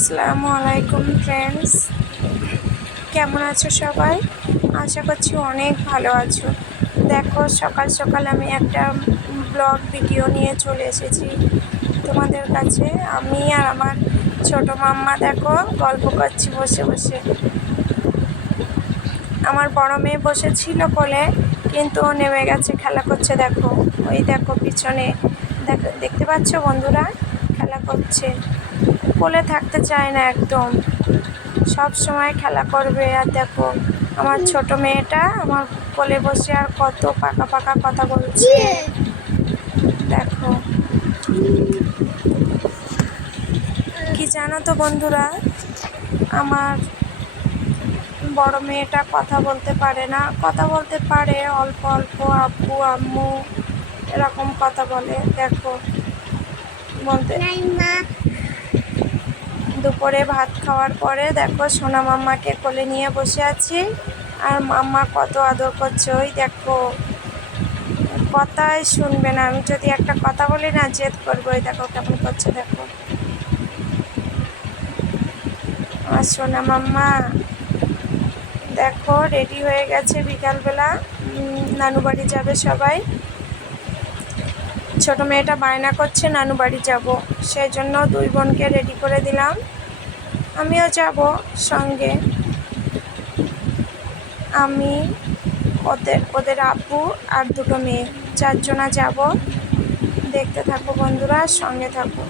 আসসালামু আলাইকুম ফ্রেন্ডস, কেমন আছো সবাই? আশা করছি অনেক ভালো আছো। দেখো, সকাল সকাল আমি একটা ব্লগ ভিডিও নিয়ে চলে এসেছি তোমাদের কাছে। আমি আর আমার ছোট মাম্মা দেখো গল্প করছি বসে বসে। আমার বড় মেয়ে বসেছিল কোলে, কিন্তু ও নেমে গেছে, খেলা করছে। দেখো, ওই দেখো পিছনে, দেখো, দেখতে পাচ্ছ বন্ধুরা? খেলা করছে, কোলে থাকতে চায় না একদম, সব সময় খেলা করবে। আর দেখো আমার ছোট মেয়েটা আমার কোলে বসে আর কত পাকা পাকা কথা বলছে। দেখো, কি জানো তো বন্ধুরা, আমার বড় মেয়েটা কথা বলতে পারে না, কথা বলতে পারে অল্প অল্প, আব্বু আম্মু এরকম কথা বলে। দেখো বলতে, দুপুরে ভাত খাওয়ার পরে দেখো সোনা মাম্মাকে কোলে নিয়ে বসে আছি, আর মাম্মা কত আদর করছে। ওই দেখো, কথাই শুনবে না, আমি যদি একটা কথা বলি না জেদ করবো। ওই দেখো কেমন করছে, দেখো আমার সোনা মাম্মা। দেখো রেডি হয়ে গেছে, বিকালবেলা নানু বাড়ি যাবে সবাই। ছোট মেয়েটা বায়না করছে নানু বাড়ি যাব, সেই জন্য দুই বোনকে রেডি করে দিলাম, আমিও যাব সঙ্গে। আমি, ওদের আব্বু আর দুটো মেয়ে, চারজনা যাব। দেখতে থাকো বন্ধুরা, সঙ্গে থাকো।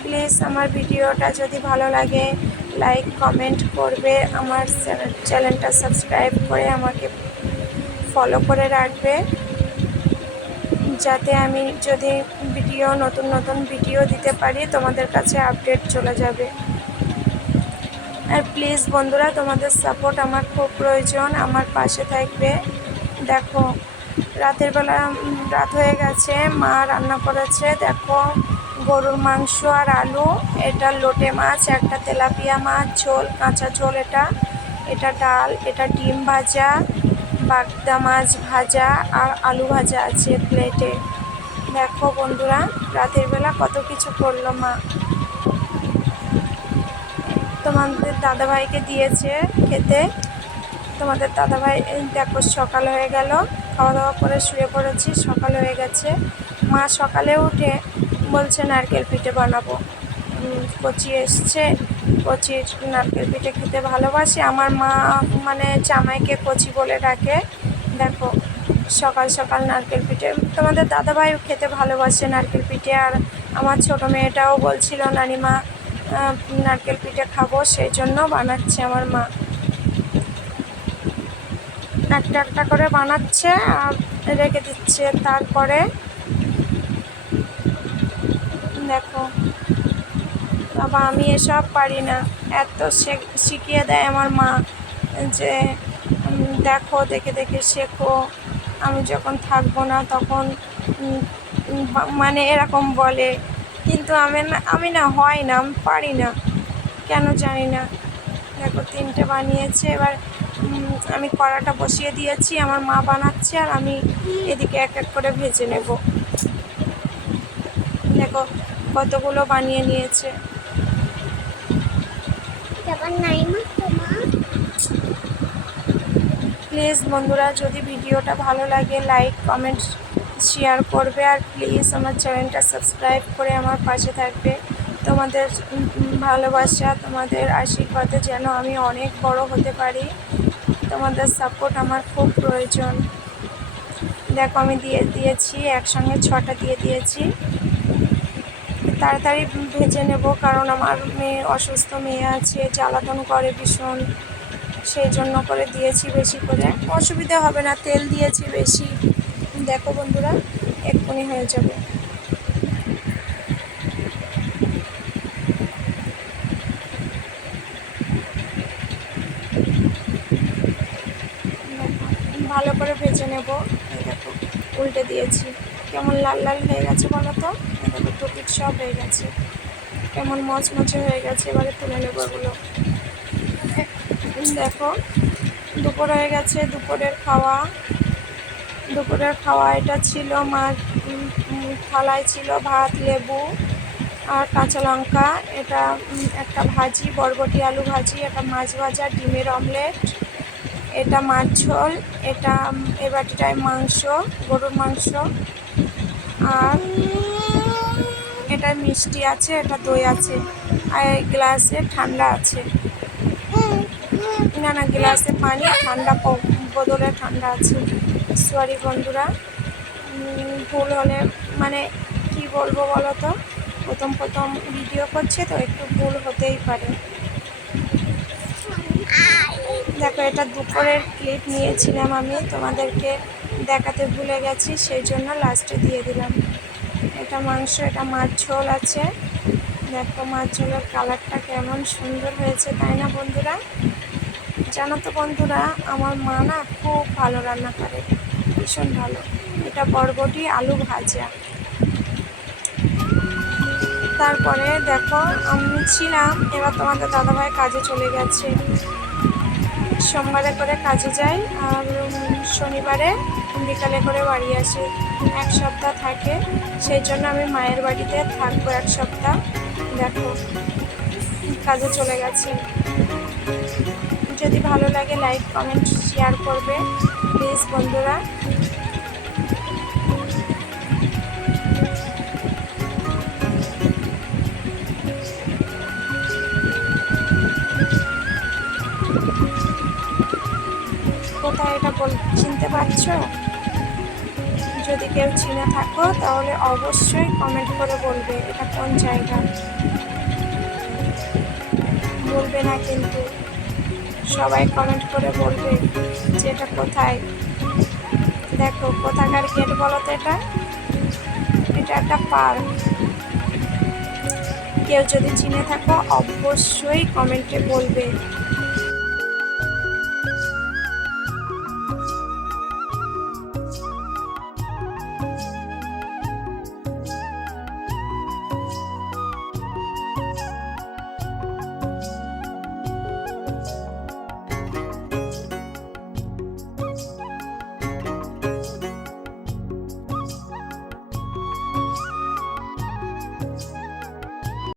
প্লিজ আমার ভিডিওটা যদি ভালো লাগে লাইক কমেন্ট করবে, আমার চ্যানেলটা সাবস্ক্রাইব করে আমাকে ফলো করে রাখবে, যাতে আমি যদি নতুন নতুন ভিডিও দিতে পারি তোমাদের কাছে আপডেট চলে যাবে। আর প্লিজ বন্ধুরা, তোমাদের সাপোর্ট আমার খুব প্রয়োজন, আমার পাশে থাকবে। দেখো রাতের বেলা রাত হয়ে গেছে, মা রান্না করেছে। দেখো গরুর মাংস আর আলু, এটা লোটে মাছ, একটা তেলাপিয়া মাছ ঝোল, কাঁচা ঝোল, এটা ডাল, এটা ডিম ভাজা, বাগদা মাছ ভাজা আর আলু ভাজা আছে প্লেটে। দেখো বন্ধুরা, রাতের বেলা কত কিছু করলো মা। তোমাদের দাদাভাইকে দিয়েছে খেতে। তোমাদের দাদাভাই, দেখো সকাল হয়ে গেল, খাওয়া দাওয়া করে শুয়ে পড়েছি, সকাল হয়ে গেছে। মা সকালে উঠে বলছে নারকেল পিঠে বানাবো। কচি এসছে, কচির নারকেল পিঠে খেতে ভালোবাসে। আমার মা মানে জামাইকে কচি বলে ডাকে। দেখো সকাল সকাল নারকেল পিঠে, তোমাদের দাদাভাইও খেতে ভালোবাসে নারকেল পিঠে। আর আমার ছোট মেয়েটাও বলছিল নানিমা নারকেল পিঠে খাবো, সেই জন্য বানাচ্ছে আমার মা। একটা একটা করে বানাচ্ছে আর রেখে দিচ্ছে। তারপরে দেখো বাবা, আমি এসব পারি না, এত শিখিয়ে দেয় আমার মা যে দেখো দেখে দেখে শেখো, আমি যখন থাকবো না তখন মানে এরকম বলে। কিন্তু আমি না হয় না, আমি পারি না, কেন জানি না। দেখো তিনটে বানিয়েছে, এবার আমি কড়াটা বসিয়ে দিয়েছি, আমার মা বানাচ্ছে আর আমি এদিকে এক এক করে ভেজে নেব। দেখো কতগুলো বানিয়ে নিয়েছে। প্লিজ বন্ধুরা, যদি ভিডিওটা ভালো লাগে লাইক কমেন্ট শেয়ার করবে, আর প্লিজ আমার চ্যানেলটা সাবস্ক্রাইব করে আমার পাশে থাকবে। তোমাদের ভালোবাসা, তোমাদের আশীর্বাদে যেন আমি অনেক বড় হতে পারি, তোমাদের সাপোর্ট আমার খুব প্রয়োজন। দেখো আমি দিয়েছি একসঙ্গে 6টা দিয়ে দিয়েছি। তাড়াতাড়ি ভেজে নেব, কারণ আমার মেয়ে অসুস্থ, মেয়ে আছে, জ্বালাতন করে ভীষণ, সেই জন্য করে দিয়েছি বেশি করে। অসুবিধা হবে না, তেল দিয়েছি বেশি। দেখো বন্ধুরা, এক্ষুনি হয়ে যাবে। ভালো করে ভেজে নেব। এই দেখো উল্টে দিয়েছি, কেমন লাল লাল হয়ে গেছে বলো তো? দেখো টুপিট সব হয়ে গেছে, কেমন মচমচে হয়ে গেছে। এবারে তুলে নেব এগুলো। দেখো দুপুর হয়ে গেছে, দুপুরের খাওয়া এটা ছিল। মাছ থালায় ছিল ভাত, লেবু, আর কাঁচা লঙ্কা। এটা একটা ভাজি, বরবটি আলু ভাজি, এটা মাছ ভাজা, ডিমের অমলেট, এটা মাছ ঝোল, এটা এ বাটিটায় মাংস, গরুর মাংস, আর এটা মিষ্টি আছে, এটা দই আছে, আর এই গ্লাসে ঠান্ডা আছে। না না, গ্লাসে পানি, ঠান্ডা বদলে ঠান্ডা আছে। সরি বন্ধুরা, ভুল হলে মানে কি বলবো বলো তো, প্রথম ভিডিও করছি তো একটু ভুল হতেই পারে। দেখো, এটা দুপুরের ক্লিপ নিয়েছিলাম আমি, তোমাদেরকে দেখাতে ভুলে গেছি, সেই জন্য লাস্টে দিয়ে দিলাম। এটা মাংস, এটা মাছ ঝোল আছে। দেখো মাছ ঝোলের কালারটা কেমন সুন্দর হয়েছে, তাই না বন্ধুরা? জানো তো বন্ধুরা, আমার মা না খুব ভালো রান্না করে, ভীষণ ভালো। এটা বরবটি আলু ভাজা। তারপরে দেখো, আমি ছিলাম, এবার তোমাদের দাদাভাই কাজে চলে গেছে। সোমবারে করে কাজে যাই, আর শনিবারে বিকালে করে বাড়ি আসে। এক সপ্তাহ থাকে, সেই জন্য আমি মায়ের বাড়িতে থাকবো এক সপ্তাহ। দেখো কাজে চলে গেছে। যদি ভালো লাগে লাইক কমেন্ট শেয়ার করবে প্লিজ বন্ধুরা। কোথায় এটা চিনতে পারছো? যদি কেউ চিনে থাকো তাহলে অবশ্যই কমেন্ট করে বলবে এটা কোন জায়গা। বলবে না কিন্তু, সবাই কমেন্ট করে বলবে যে এটা কোথায়। দেখো কোথাকার গেট বলো তো এটা? এটা একটা পার্ক। কেউ যদি চিনে থাকো অবশ্যই কমেন্টে বলবে।